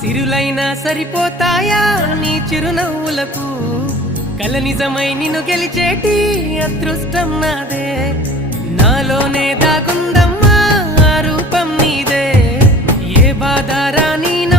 సిరులైనా సరిపోతాయా నీ చిరునవ్వులకు కల నిజమై నిన్ను గెలిచేటి అదృష్టం నాదే నాలోనే దాగుందమ్మా ఆ రూపం నీదే ఏ బాధ రాని